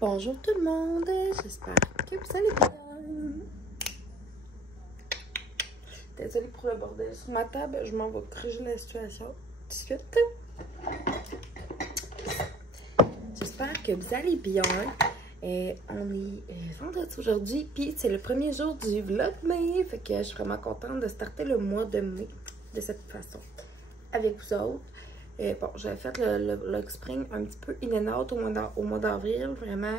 Bonjour tout le monde, j'espère que vous allez bien. Désolée pour le bordel sur ma table, je m'en vais corriger la situation tout de suite. J'espère que vous allez bien. On est vendredi aujourd'hui, puis c'est le premier jour du Vlogmas. Fait que je suis vraiment contente de starter le mois de mai de cette façon avec vous autres. Bon, j'avais fait le vlog spring un petit peu in and out au mois d'avril. Vraiment,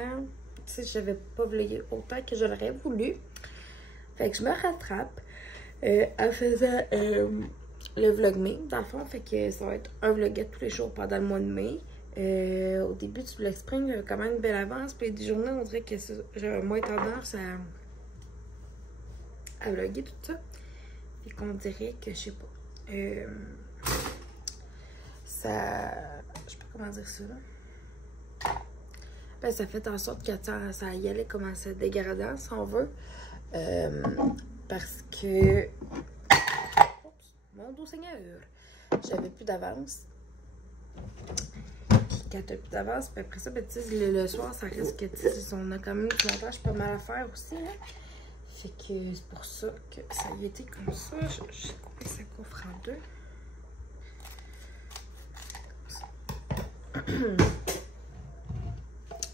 tu sais, j'avais pas vlogué autant que je l'aurais voulu. Fait que je me rattrape en faisant le Vlogmas, dans le fond. Fait que ça va être un vlogette tous les jours pendant le mois de mai. Au début du vlog spring, j'avais quand même une belle avance. Puis des journées, on dirait que j'avais moins tendance à vlogger tout ça. Fait qu'on dirait que, je sais pas, ça... Je sais pas comment dire ça, là. Ben, ça fait en sorte que ça y allait commencer à dégrader, si on veut. Parce que... Oups, mon dos seigneur! J'avais plus d'avance. Puis quand t'as plus d'avance, puis après ça, ben, tu sais, le soir, ça risque que, tu sais, on a quand même du montage pas mal à faire aussi, là. Fait que c'est pour ça que ça y était comme ça. J'ai coupé ça coffre en deux. Je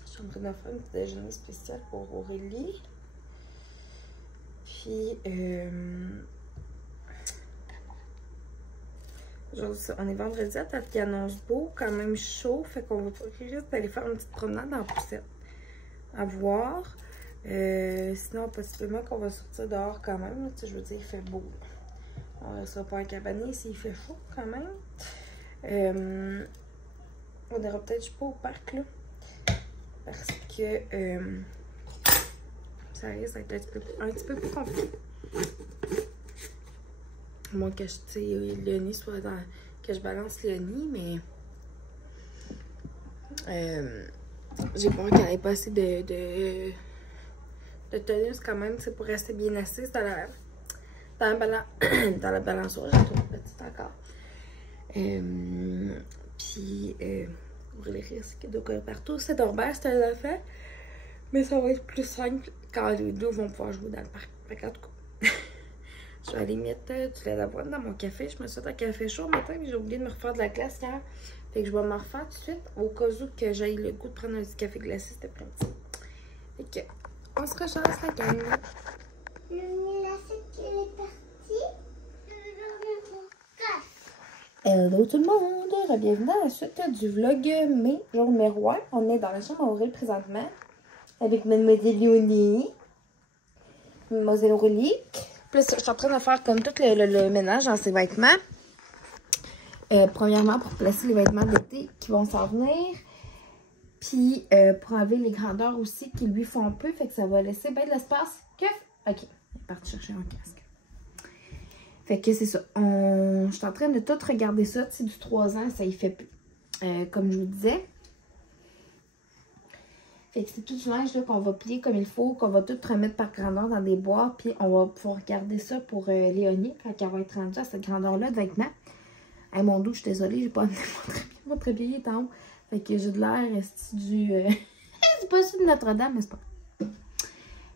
suis en train de faire un petit déjeuner spécial pour Aurélie. Puis, on est vendredi à date qui annonce beau, quand même chaud. Fait qu'on va juste aller faire une petite promenade en poussette. À voir. Sinon, possiblement qu'on va sortir dehors quand même. Tu sais, je veux dire, il fait beau. On ne restera pas en cabané s'il fait chaud quand même. On ira peut-être pas au parc là. Parce que ça risque d'être un petit peu plus compliqué. Moi, que Léonie soit dans. Que je balance Léonie, mais. J'ai peur qu'elle ait pas assez de tonus quand même, c'est pour rester bien assise dans la balançoire. J'ai trop petite encore. Puis, les risques de courir partout, c'est normal, c'est un affaire. Mais ça va être plus simple quand les deux vont pouvoir jouer dans le parc. Fait qu'en tout cas, je vais aller mettre du lait d'avoine dans mon café. Je me suis fait un café chaud matin, mais j'ai oublié de me refaire de la glace hier. Fait que je vais me refaire tout de suite, au cas où que j'aille le goût de prendre un petit café glacé cet après-midi. Fait que, on se rechasse la gang. Le glacé est parti. Hello tout le monde! Bienvenue dans la suite du vlog mai, jour numéro 1. On est dans la chambre à Aurélie présentement avec Mademoiselle Léonie, Mademoiselle Aurélie. Puis je suis en train de faire comme tout le ménage dans ses vêtements. Premièrement, pour placer les vêtements d'été qui vont s'en venir. Puis pour enlever les grandeurs aussi qui lui font un peu. Fait que ça va laisser bien de l'espace. Ok, il est parti chercher un casque. Fait que c'est ça. Je suis en train de tout regarder ça. Tu sais, du 3 ans, ça y fait plus. Comme je vous disais. Fait que c'est tout du linge qu'on va plier comme il faut, qu'on va tout remettre par grandeur dans des boîtes. Puis on va pouvoir garder ça pour Léonie quand elle va être rendue à cette grandeur-là de vêtements. Hey, mon dos, je suis désolée, j'ai pas amené mon trépied, il est en haut. Fait que j'ai de l'air du... c'est pas celui de Notre-Dame, mais c'est pas.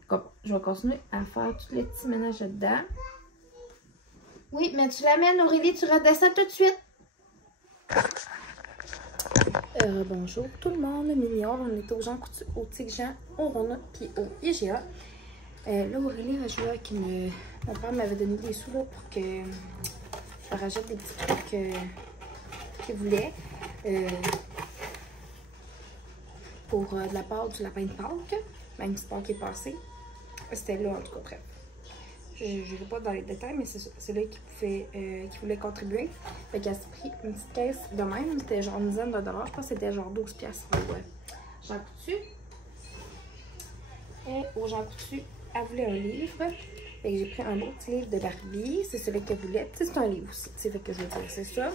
Comme, je vais continuer à faire tous les petits ménages dedans. Oui, mais tu l'amènes, Aurélie, tu redescends tout de suite. Bonjour tout le monde, mignon. On est au Tic Jean, au Rona, puis au IGA. Là, Aurélie va jouer avec une... Mon père m'avait donné des sous là, pour que je rajoute des petits trucs qu'il voulait. Pour de la pâte du lapin de Pâques, même si Pâques est passé. C'était là, en tout cas, bref. Je ne vais pas dans les détails, mais c'est là qu'il voulait contribuer. Fait qu'elle s'est pris une petite caisse de même. C'était genre une dizaine de dollars. Je pense que c'était genre 12 piastres pour Jean Coutu. Et au Jean Coutu, elle voulait un livre. Fait que j'ai pris un beau petit livre de Barbie. C'est celui qu'elle voulait. Tu sais, c'est un livre aussi. Tu sais, fait que je veux dire, c'est ça.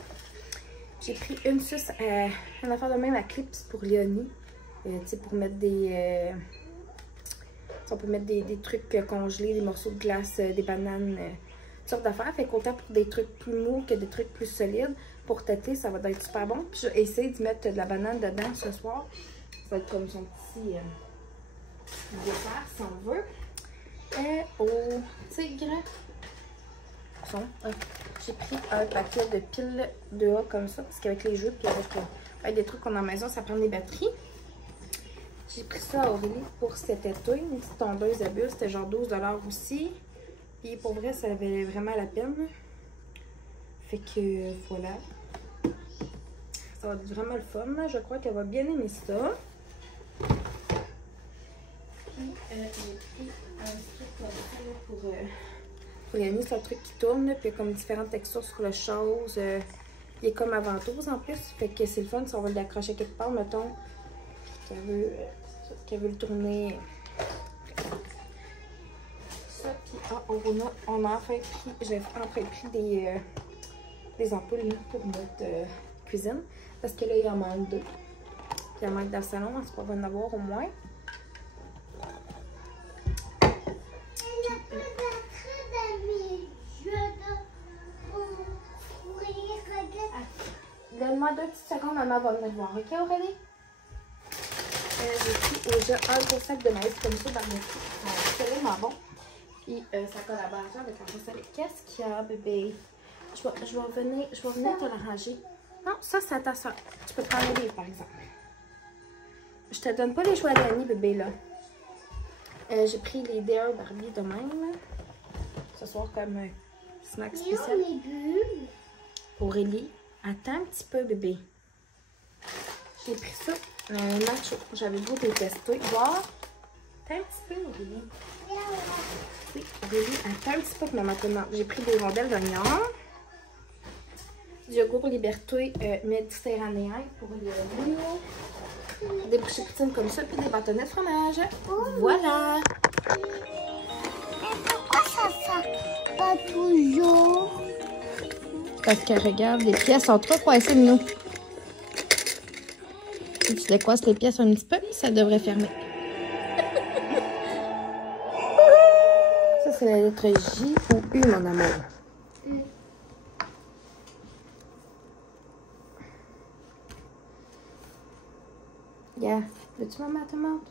J'ai pris une suce, une affaire de même à clips pour Léonie. Tu sais, pour mettre des... on peut mettre des trucs congelés, des morceaux de glace, des bananes, toutes sortes d'affaires. Fait qu'autant pour des trucs plus mous que des trucs plus solides, pour têter, ça va être super bon. Puis je vais essayer de mettre de la banane dedans ce soir. Ça va être comme son petit dessert, si on veut. Et au tigre, j'ai pris un paquet de piles de A comme ça, parce qu'avec les jeux, puis avec des trucs qu'on a à la maison, ça prend des batteries. J'ai pris ça à Aurélie pour cet été, une petite tondeuse à bulles, c'était genre 12 $ aussi. Puis pour vrai, ça valait vraiment la peine. Fait que voilà. Ça va être vraiment le fun. Je crois qu'elle va bien aimer ça. Puis j'ai pris un strip comme ça pour Yannis, c'est un truc qui tourne. Puis il y a comme différentes textures sur le chose. Il est comme à ventouse en plus. Fait que c'est le fun si on va l'accrocher quelque part, mettons. Qu'elle veut le tourner. Ça, puis on a enfin pris, j'ai enfin pris des ampoules là, pour notre cuisine. Parce que là, il en manque 2. Puis il en manque dans le salon, on va en avoir au moins. Donne-moi 2 petites secondes, maman va venir voir. Ok, Aurélie? J'ai pris déjà un gros sac de maïs comme ça dans le dessus. C'est tellement bon. Puis sa collaboration avec la recette. Qu'est-ce qu'il y a, bébé? Je vais venir te le ranger. Non, ça, c'est à ta soeur. Tu peux prendre le livre, par exemple. Je te donne pas les choix d'Annie, bébé, là. J'ai pris les Dare Barbie de même. Ce soir, comme snack spécial. Aurélie, attends un petit peu, bébé. J'ai pris ça. Nacho. J'avais beau les tester. Voir. Attends un petit peu, Aurélie. Oui, Aurélie, attends un petit peu que maman te demande. J'ai pris des rondelles d'oignon. Du yogourt Liberté méditerranéen pour le lit. Des bouchées poutine comme ça, puis des bâtonnets de fromage. Voilà. Mais pourquoi ça fait pas toujours? Parce que regarde, les pièces sont trop coincées, Minou. Si tu décoisses les pièces un petit peu, ça devrait fermer. Ça, c'est la lettre J ou U, mon amour. Yeah. Veux-tu, maman, te montre?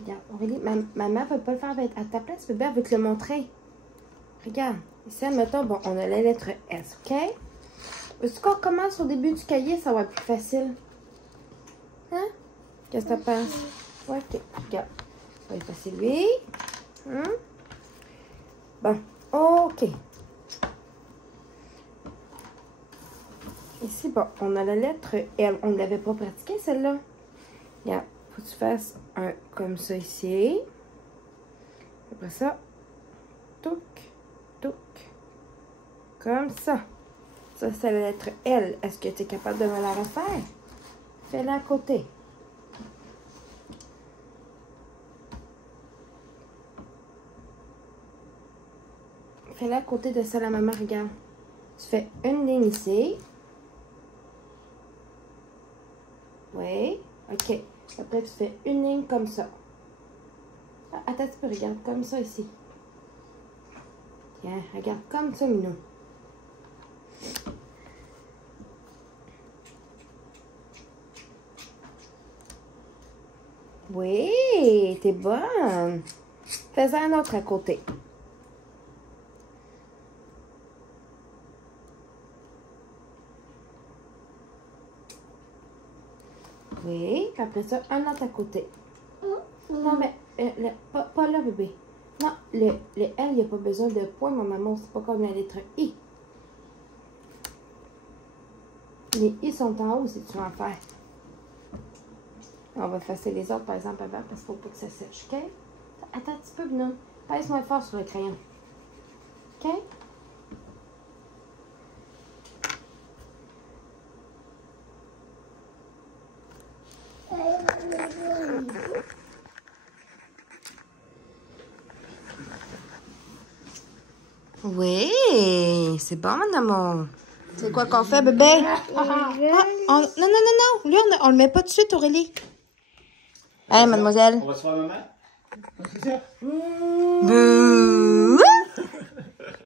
Regarde, Aurélie, ma mère ne veut pas le faire à ta place, bébé, elle veut te le montrer. Regarde, ici, mettons, bon, on a la lettre S, OK? Est-ce qu'on commence au début du cahier, ça va être plus facile? Hein? Qu'est-ce que tu penses? Ouais, OK, regarde. On va effacer lui. Bon, OK. Ici, bon, on a la lettre L. On ne l'avait pas pratiquée, celle-là. Regarde, faut que tu fasses un comme ça ici. Après ça, touc, touc. Comme ça. Ça, c'est la lettre L. Est-ce que tu es capable de me la refaire? Fais-la à côté. Fais-la à côté de ça, la maman, regarde. Tu fais une ligne ici. Oui, OK. Après, tu fais une ligne comme ça. Ah, attends, tu peux regarder comme ça ici. Tiens, regarde comme ça, Minou. Oui, t'es bonne. Fais-en un autre à côté. Oui, après ça, un autre à côté. Non, mais pas là, bébé. Non, le L, il n'y a pas besoin de point, mon maman. C'est pas comme la lettre I. Les I sont en haut si tu veux en faire. On va effacer les autres, par exemple, avant, parce qu'il ne faut pas que ça sèche, OK? Attends un petit peu, non. Pèse moins fort sur le crayon. OK? Oui, c'est bon, mon amour. C'est quoi qu'on fait, bébé? Non, non, non, non. Lui, on le met pas tout de suite, Aurélie. Hein, mademoiselle? On va se faire maman? Bouh!